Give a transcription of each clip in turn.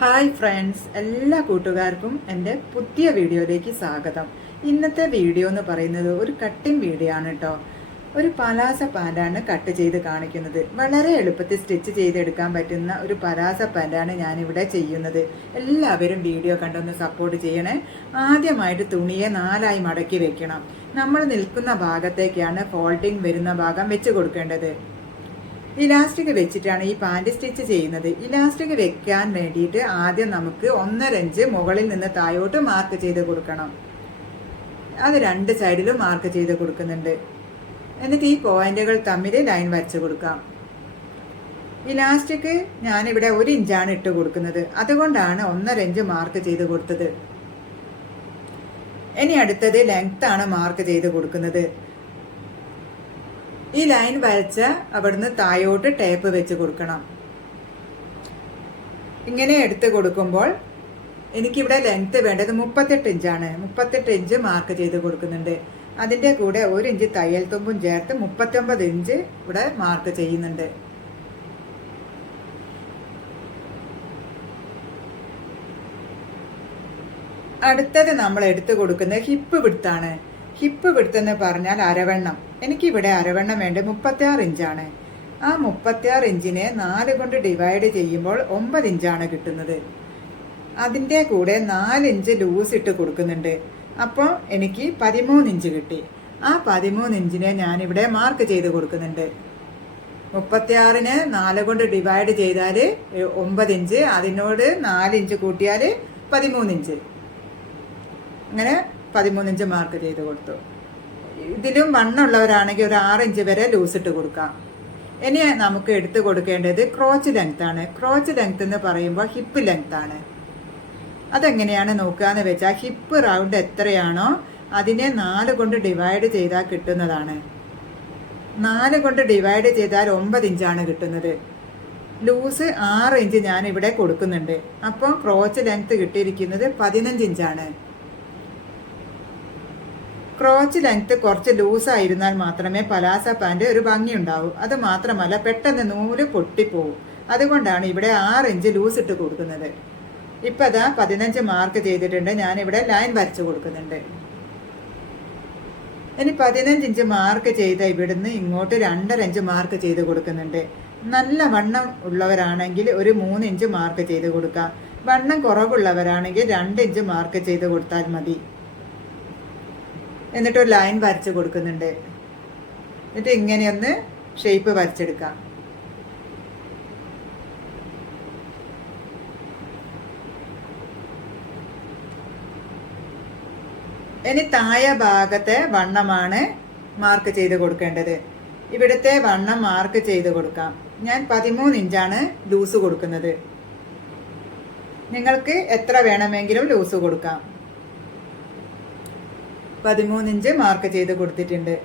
Hi friends, എല്ലാ കൂട്ടുകാർക്കും എൻ്റെ പുതിയ വീഡിയോയിലേക്ക് സ്വാഗതം. ഇന്നത്തെ വീഡിയോ എന്ന് പറയുന്നത് ഒരു കട്ടിംഗ് വീഡിയോ ആണ് കേട്ടോ. ഒരു പലാസ പാൻറ്റാണ് കട്ട് ചെയ്ത് കാണിക്കുന്നത്. വളരെ എളുപ്പത്തിൽ സ്റ്റിച്ച് ചെയ്തെടുക്കാൻ പറ്റുന്ന ഒരു പലാസ പാൻറ്റാണ് ഞാനിവിടെ ചെയ്യുന്നത്. എല്ലാവരും വീഡിയോ കണ്ടൊന്ന് സപ്പോർട്ട് ചെയ്യണേ. ആദ്യമായിട്ട് തുണിയെ 4ആയി മടക്കി വെക്കണം. നമ്മൾ നിൽക്കുന്ന ഭാഗത്തേക്കാണ് ഫോൾഡിങ് വരുന്ന ഭാഗം വെച്ച് കൊടുക്കേണ്ടത്. ഇലാസ്റ്റിക് വെച്ചിട്ടാണ് ഈ പാൻറ് സ്റ്റിച്ച് ചെയ്യുന്നത്. ഇലാസ്റ്റിക് വെക്കാൻ വേണ്ടിയിട്ട് ആദ്യം നമുക്ക് 1.5 ഇഞ്ച് മുകളിൽ നിന്ന് താഴോട്ട് മാർക്ക് ചെയ്ത് കൊടുക്കണം. അത് 2 സൈഡിലും മാർക്ക് ചെയ്ത് കൊടുക്കുന്നുണ്ട്. എന്നിട്ട് ഈ പോയിന്റുകൾ തമ്മിൽ ലൈൻ വരച്ച് കൊടുക്കാം. ഇലാസ്റ്റിക് ഞാനിവിടെ 1 ഇഞ്ചാണ് ഇട്ട് കൊടുക്കുന്നത്. അതുകൊണ്ടാണ് 1.5 ഇഞ്ച് മാർക്ക് ചെയ്ത് കൊടുത്തത്. ഇനി അടുത്തത് ലെങ്ത് ആണ് മാർക്ക് ചെയ്ത് കൊടുക്കുന്നത്. ഈ ലൈൻ വരച്ച അവിടുന്ന് താഴോട്ട് ടേപ്പ് വെച്ച് കൊടുക്കണം. ഇങ്ങനെ എടുത്ത് കൊടുക്കുമ്പോൾ എനിക്കിവിടെ ലെങ്ത് വേണ്ടത് 38 ഇഞ്ചാണ്. 38 ഇഞ്ച് മാർക്ക് ചെയ്ത് കൊടുക്കുന്നുണ്ട്. അതിൻ്റെ കൂടെ 1 ഇഞ്ച് തയ്യൽ തുമ്പും ചേർത്ത് 39 ഇഞ്ച് ഇവിടെ മാർക്ക് ചെയ്യുന്നുണ്ട്. അടുത്തത് നമ്മൾ എടുത്തു കൊടുക്കുന്നത് ഹിപ്പ് വിഡ്ത്താണ്. ഹിപ്പ് വിഡ്ത്ത് എന്ന് പറഞ്ഞാൽ അരവണ്ണം. എനിക്കിവിടെ അരവണ്ണം വേണ്ടത് 36 ഇഞ്ചാണ്. ആ 36 ഇഞ്ചിനെ 4 കൊണ്ട് ഡിവൈഡ് ചെയ്യുമ്പോൾ 9 ഇഞ്ചാണ് കിട്ടുന്നത്. അതിൻ്റെ കൂടെ 4 ഇഞ്ച് ലൂസ് ഇട്ട് കൊടുക്കുന്നുണ്ട്. അപ്പോൾ എനിക്ക് 13 ഇഞ്ച് കിട്ടി. ആ 13 ഇഞ്ചിനെ ഞാനിവിടെ മാർക്ക് ചെയ്ത് കൊടുക്കുന്നുണ്ട്. 36നെ 4 കൊണ്ട് ഡിവൈഡ് ചെയ്താൽ 9 ഇഞ്ച്, അതിനോട് 4 ഇഞ്ച് കൂട്ടിയാൽ 13 ഇഞ്ച്. അങ്ങനെ 13 ഇഞ്ച് മാർക്ക് ചെയ്ത് കൊടുത്തു. ഇതിലും വണ്ണമുള്ളവരാണെങ്കിൽ ഒരു 6 ഇഞ്ച് വരെ ലൂസ് ഇട്ട് കൊടുക്കാം. ഇനി നമുക്ക് എടുത്തു കൊടുക്കേണ്ടത് ക്രോച്ച് ലെങ്ത് ആണ്. ക്രോച്ച് ലെങ്ത് എന്ന് പറയുമ്പോൾ ഹിപ്പ് ലെങ്ത് ആണ്. അതെങ്ങനെയാണ് നോക്കുകയെന്ന് വെച്ചാൽ ഹിപ്പ് റൗണ്ട് എത്രയാണോ അതിനെ 4 കൊണ്ട് ഡിവൈഡ് ചെയ്താൽ കിട്ടുന്നതാണ്. 4 കൊണ്ട് ഡിവൈഡ് ചെയ്താൽ 9 ഇഞ്ചാണ് കിട്ടുന്നത്. ലൂസ് 6 ഇഞ്ച് ഞാൻ ഇവിടെ കൊടുക്കുന്നുണ്ട്. അപ്പോൾ ക്രോച്ച് ലെങ്ത് കിട്ടിയിരിക്കുന്നത് 15 ഇഞ്ചാണ്. ക്രോച്ച് ലെങ്ത് കുറച്ച് ലൂസായിരുന്നാൽ മാത്രമേ പലാസ പാൻറ് ഒരു ഭംഗിയുണ്ടാവൂ. അത് മാത്രമല്ല പെട്ടെന്ന് നൂല് പൊട്ടിപ്പോവും. അതുകൊണ്ടാണ് ഇവിടെ 6 ഇഞ്ച് ലൂസ് ഇട്ട് കൊടുക്കുന്നത്. ഇപ്പം അതാ 15 മാർക്ക് ചെയ്തിട്ടുണ്ട്. ഞാനിവിടെ ലൈൻ വരച്ച് കൊടുക്കുന്നുണ്ട്. ഇനി 15 ഇഞ്ച് മാർക്ക് ചെയ്ത ഇവിടുന്ന് ഇങ്ങോട്ട് 2.5 ഇഞ്ച് മാർക്ക് ചെയ്ത് കൊടുക്കുന്നുണ്ട്. നല്ല വണ്ണം ഉള്ളവരാണെങ്കിൽ ഒരു 3 ഇഞ്ച് മാർക്ക് ചെയ്ത് കൊടുക്കാം. വണ്ണം കുറവുള്ളവരാണെങ്കിൽ 2 ഇഞ്ച് മാർക്ക് ചെയ്ത് കൊടുത്താൽ മതി. എന്നിട്ട് ഒരു ലൈൻ വരച്ച് കൊടുക്കുന്നുണ്ട്. എന്നിട്ട് ഇങ്ങനെയൊന്ന് ഷേപ്പ് വരച്ചെടുക്കാം. ഇനി താഴെ ഭാഗത്തെ വണ്ണമാണ് മാർക്ക് ചെയ്ത് കൊടുക്കേണ്ടത്. ഇവിടുത്തെ വണ്ണം മാർക്ക് ചെയ്ത് കൊടുക്കാം. ഞാൻ 13 ഇഞ്ചാണ് ലൂസ് കൊടുക്കുന്നത്. നിങ്ങൾക്ക് എത്ര വേണമെങ്കിലും ലൂസ് കൊടുക്കാം. 13 ഇഞ്ച് മാർക്ക് ചെയ്ത് കൊടുത്തിട്ടുണ്ട്.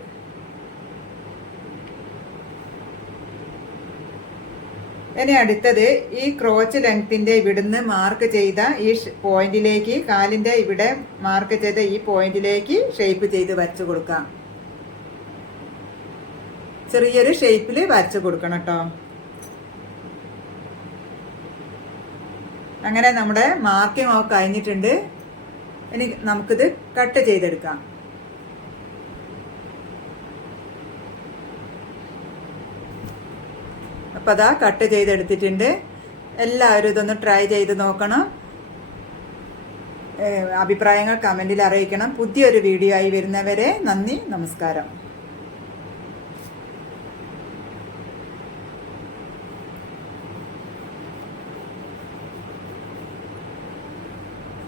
ഇനി അടുത്തത് ഈ ക്രോച്ച് ലെങ്ത്തിന്റെ ഇവിടുന്ന് മാർക്ക് ചെയ്ത ഈ പോയിന്റിലേക്ക്, കാലിന്റെ ഇവിടെ മാർക്ക് ചെയ്ത ഈ പോയിന്റിലേക്ക് ഷേപ്പ് ചെയ്ത് വരച്ചു കൊടുക്കാം. ചെറിയൊരു ഷേപ്പിൽ വരച്ചു കൊടുക്കണം കേട്ടോ. അങ്ങനെ നമ്മുടെ മാർക്കിംഗ് ഒക്കെ കഴിഞ്ഞിട്ടുണ്ട്. ഇനി നമുക്കിത് കട്ട് ചെയ്തെടുക്കാം. അപ്പം അതാ കട്ട് ചെയ്തെടുത്തിട്ടുണ്ട്. എല്ലാവരും ഇതൊന്ന് ട്രൈ ചെയ്ത് നോക്കണം. അഭിപ്രായങ്ങൾ കമൻറ്റിൽ അറിയിക്കണം. പുതിയൊരു വീഡിയോ ആയി വരുന്നവരെ നന്ദി, നമസ്കാരം.